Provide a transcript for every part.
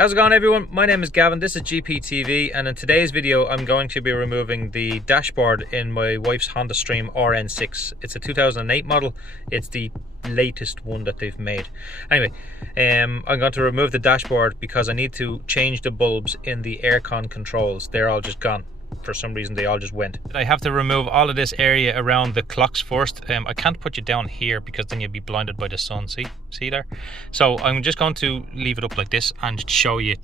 How's it going, everyone? My name is Gavin, this is GPTV, and in today's video I'm going to be removing the dashboard in my wife's Honda Stream RN6. It's a 2008 model. It's the latest one that they've made. Anyway, I'm going to remove the dashboard because I need to change the bulbs in the aircon controls. They're all just gone. For some reason they all just went. I have to remove all of this area around the clocks first. I can't put you down here because then you'll be blinded by the sun. See there? So I'm just going to leave it up like this and tell you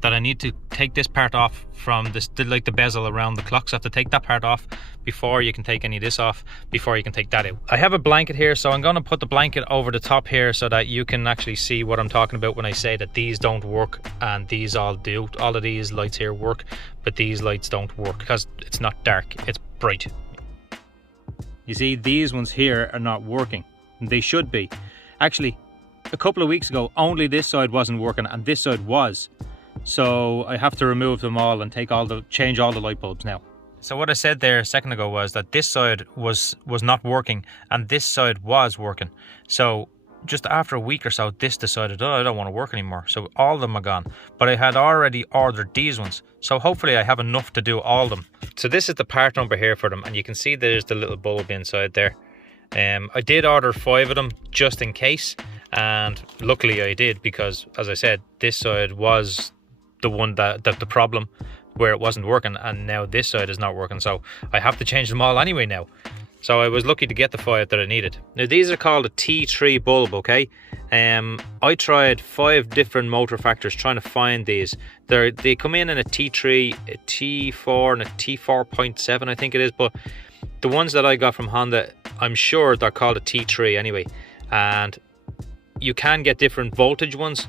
that I need to take this part off from this, like the bezel around the clocks. I have to take that part off before you can take any of this off, before you can take that out. I have a blanket here, so I'm going to put the blanket over the top here so that you can actually see what I'm talking about when I say that these don't work and these all do. All of these lights here work, but these lights don't work because it's not dark, it's bright. You see, these ones here are not working. They should be. Actually, a couple of weeks ago, only this side wasn't working and this side was. So I have to remove them all and change all the light bulbs now. So what I said there a second ago was that this side was not working and this side was working. So just after a week or so, this decided, oh, I don't want to work anymore. So all of them are gone. But I had already ordered these ones. So hopefully I have enough to do all of them. So this is the part number here for them. And you can see there's the little bulb inside there. I did order 5 of them just in case. And luckily I did, because as I said, this side was the one that the problem where it wasn't working, and now this side is not working. So I have to change them all anyway now. So I was lucky to get the 5 that I needed. Now these are called a T3 bulb, okay? I tried 5 different motor factors trying to find these. They come in a T3, a T4 and a T4.7 I think it is, but the ones that I got from Honda, I'm sure they're called a T3 anyway. And you can get different voltage ones,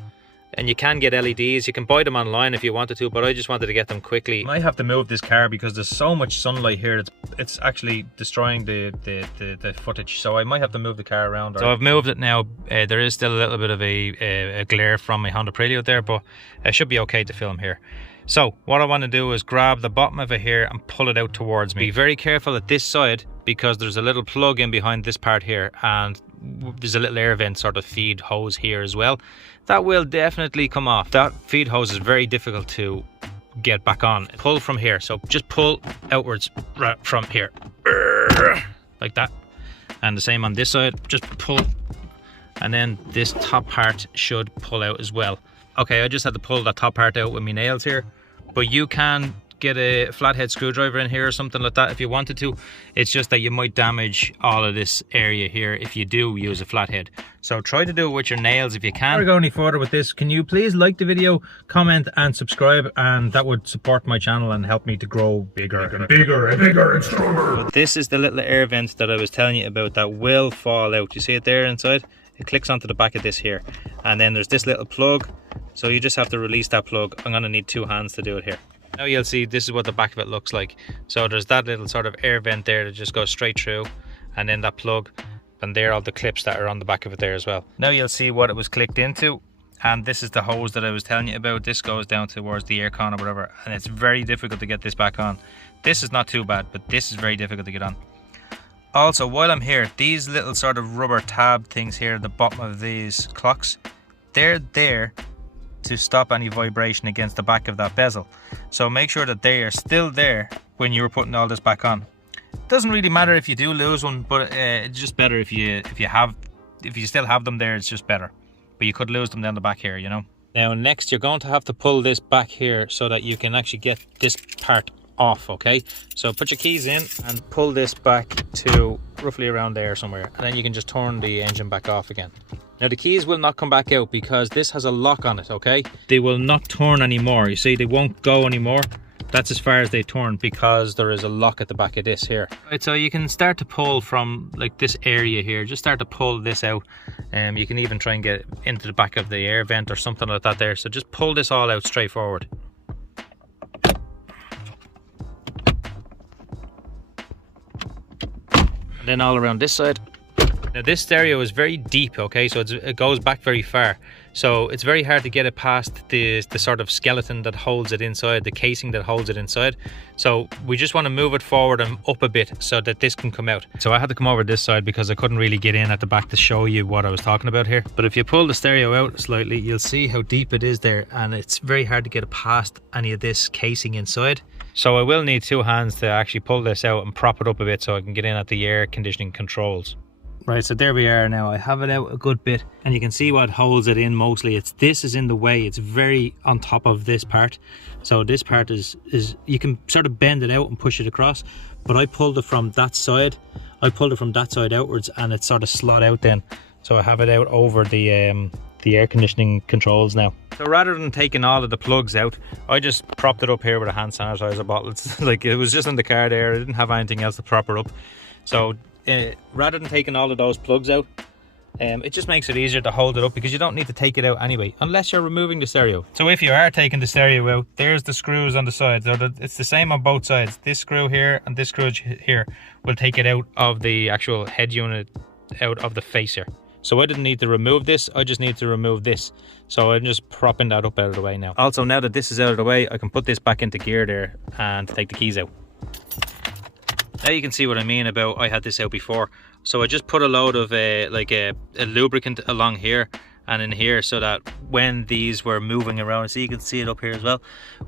and you can get LEDs. You can buy them online if you wanted to, but I just wanted to get them quickly. I might have to move this car because there's so much sunlight here. It's actually destroying the footage. So I might have to move the car around. So I've moved it now. There is still a little bit of a glare from my Honda Prelude there, but it should be okay to film here. So what I want to do is grab the bottom of it here and pull it out towards me. Be very careful at this side because there's a little plug in behind this part here, and there's a little air vent sort of feed hose here as well. That will definitely come off. That feed hose is very difficult to get back on. Pull from here, so just pull outwards from here, like that. And the same on this side, just pull, and then this top part should pull out as well. Okay, I just had to pull that top part out with my nails here, but you can get a flathead screwdriver in here or something like that if you wanted to. It's just that you might damage all of this area here if you do use a flathead. So try to do it with your nails if you can. Before we go any further with this, can you please like the video, comment and subscribe, and that would support my channel and help me to grow bigger and bigger and bigger and stronger. But this is the little air vent that I was telling you about that will fall out. You see it there inside? It clicks onto the back of this here, and then there's this little plug, so you just have to release that plug. I'm going to need 2 hands to do it here. Now you'll see this is what the back of it looks like. So there's that little sort of air vent there that just goes straight through, and then that plug, and there are all the clips that are on the back of it there as well. Now you'll see what it was clicked into, and this is the hose that I was telling you about. This goes down towards the aircon or whatever, and it's very difficult to get this back on. This is not too bad, but this is very difficult to get on. Also, while I'm here, these little sort of rubber tab things here at the bottom of these clocks, they're there to stop any vibration against the back of that bezel. So make sure that they are still there when you're putting all this back on. It doesn't really matter if you do lose one, but it's just better if you still have them there. It's just better, but you could lose them down the back here, you know. Now next you're going to have to pull this back here so that you can actually get this part off, okay? So put your keys in and pull this back to roughly around there somewhere, and then you can just turn the engine back off again. Now the keys will not come back out because this has a lock on it, okay? They will not turn anymore. You see, they won't go anymore. That's as far as they turn because there is a lock at the back of this here. Right, so you can start to pull from like this area here. Just start to pull this out. You can even try and get into the back of the air vent or something like that there. So just pull this all out straight forward. And then all around this side. Now this stereo is very deep, okay, so it goes back very far. So it's very hard to get it past the sort of skeleton that holds it inside, the casing that holds it inside. So we just want to move it forward and up a bit so that this can come out. So I had to come over this side because I couldn't really get in at the back to show you what I was talking about here. But if you pull the stereo out slightly, you'll see how deep it is there, and it's very hard to get it past any of this casing inside. So I will need two hands to actually pull this out and prop it up a bit so I can get in at the air conditioning controls. Right, so there we are now. I have it out a good bit and you can see what holds it in mostly. This is in the way. It's very on top of this part. So this part is you can sort of bend it out and push it across, but I pulled it from that side. I pulled it from that side outwards and it sort of slot out then. So I have it out over the air conditioning controls now. So rather than taking all of the plugs out, I just propped it up here with a hand sanitizer bottle. It's like it was just in the car there. I didn't have anything else to prop her up. So rather than taking all of those plugs out, it just makes it easier to hold it up because you don't need to take it out anyway, unless you're removing the stereo. So if you are taking the stereo out, there's the screws on the sides. It's the same on both sides. This screw here and this screw here will take it out of the actual head unit, out of the face here. So I didn't need to remove this, I just need to remove this. So I'm just propping that up out of the way now. Also, now that this is out of the way, I can put this back into gear there and take the keys out. Now you can see what I mean about I had this out before. So I just put a load of a lubricant along here and in here so that when these were moving around, so you can see it up here as well,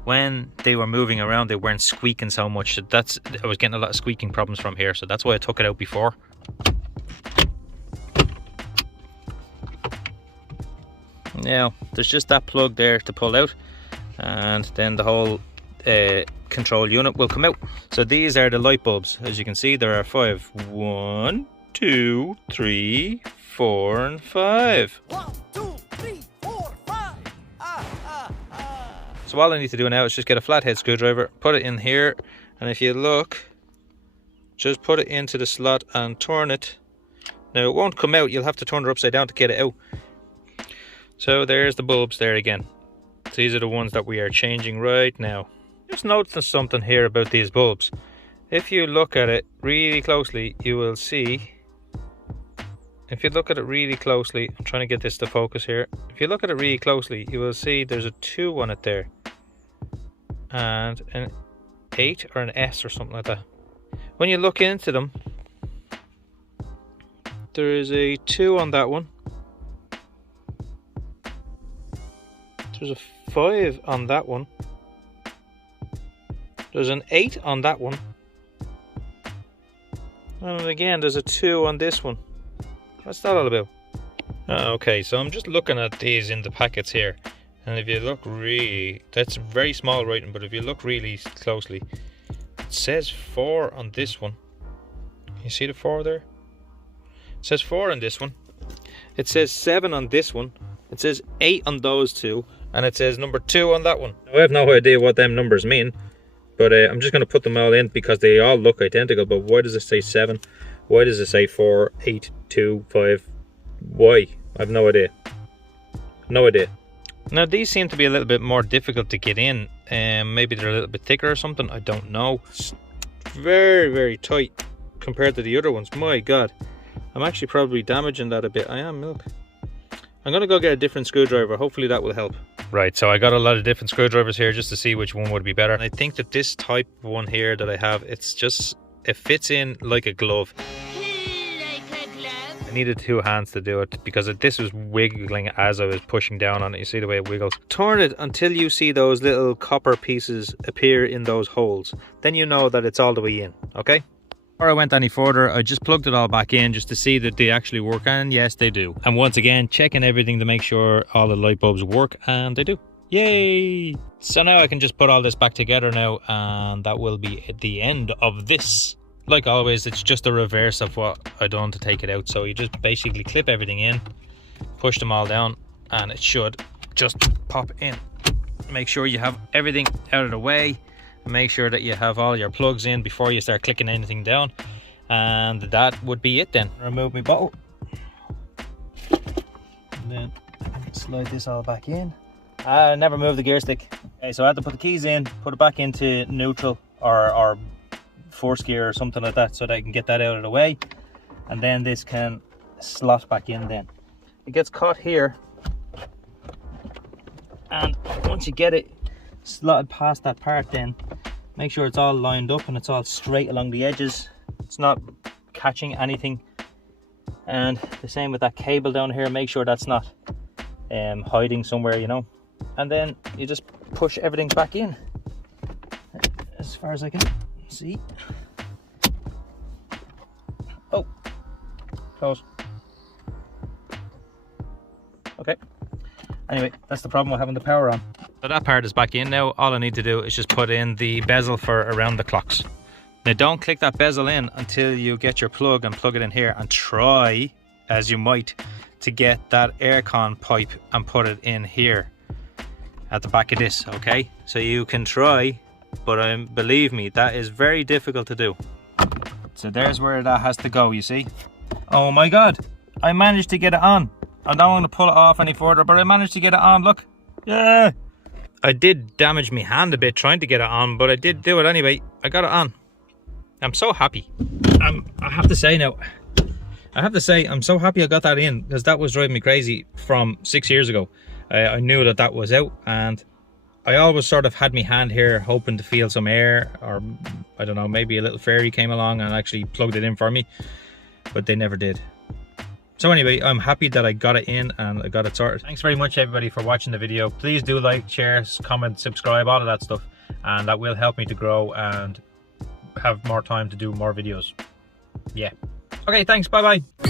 when they were moving around they weren't squeaking so much. I was getting a lot of squeaking problems from here, so that's why I took it out before. Now there's just that plug there to pull out, and then the whole control unit will come out. So these are the light bulbs. As you can see, there are 5. 1, 2, 3, 4 and 5. 1, 2, 3, 4, 5. So all I need to do now is just get a flathead screwdriver, put it in here, and if you look, just put it into the slot and turn it. Now it won't come out, you'll have to turn it upside down to get it out. So there's the bulbs there again. These are the ones that we are changing right now. Just notice something here about these bulbs. If you look at it really closely, you will see, if you look at it really closely, I'm trying to get this to focus here. If you look at it really closely, you will see there's a 2 on it there. And an 8 or an S or something like that. When you look into them, there is a 2 on that one. There's a 5 on that one. There's an 8 on that one. And again, there's a 2 on this one. What's that all about? Okay, so I'm just looking at these in the packets here. And if you look really, that's very small writing, but if you look really closely, it says 4 on this one. You see the 4 there? It says 4 on this one. It says 7 on this one. It says 8 on those two. And it says number 2 on that one. I have no idea what them numbers mean, but I'm just going to put them all in because they all look identical. But why does it say 7? Why does it say 4, 8, 2, 5? Why? I have no idea. No idea. Now these seem to be a little bit more difficult to get in. Maybe they're a little bit thicker or something. I don't know. It's very, very tight compared to the other ones. My God. I'm actually probably damaging that a bit. I am, look. I'm going to go get a different screwdriver. Hopefully that will help. Right, so I got a lot of different screwdrivers here just to see which one would be better. And I think that this type one here that I have, it fits in like a glove. I needed 2 hands to do it because this was wiggling as I was pushing down on it. You see the way it wiggles. Turn it until you see those little copper pieces appear in those holes. Then you know that it's all the way in, okay? Before I went any further, I just plugged it all back in just to see that they actually work, and yes, they do. And once again, checking everything to make sure all the light bulbs work, and they do. Yay! So now I can just put all this back together now, and that will be at the end of this. Like always, it's just a reverse of what I done to take it out. So you just basically clip everything in, push them all down, and it should just pop in. Make sure you have everything out of the way. Make sure that you have all your plugs in before you start clicking anything down, and that would be it then. Remove my bottle and then slide this all back in. I never moved the gear stick. Okay, so I had to put the keys in, put it back into neutral or force gear or something like that so that I can get that out of the way, and then this can slot back in then. It gets caught here, and once you get it slotted past that part, then make sure it's all lined up and it's all straight along the edges. It's not catching anything. And the same with that cable down here, make sure that's not hiding somewhere, you know. And then you just push everything back in as far as I can see. Oh, close. Okay. Anyway, that's the problem with having the power on. So that part is back in now. All I need to do is just put in the bezel for around the clocks. Now don't click that bezel in until you get your plug and plug it in here, and try, as you might, to get that aircon pipe and put it in here at the back of this, okay? So you can try, but believe me, that is very difficult to do. So there's where that has to go, you see? Oh my God, I managed to get it on. I don't want to pull it off any further, but I managed to get it on, look. Yeah. I did damage my hand a bit trying to get it on, but I did do it anyway. I got it on. I'm so happy. I have to say now, I'm so happy I got that in, because that was driving me crazy from 6 years ago. I knew that that was out, and I always sort of had my hand here hoping to feel some air, or I don't know, maybe a little fairy came along and actually plugged it in for me, but they never did. So anyway, I'm happy that I got it in and I got it sorted. Thanks very much everybody for watching the video. Please do like, share, comment, subscribe, all of that stuff, and that will help me to grow and have more time to do more videos. Yeah. Okay, thanks, bye bye.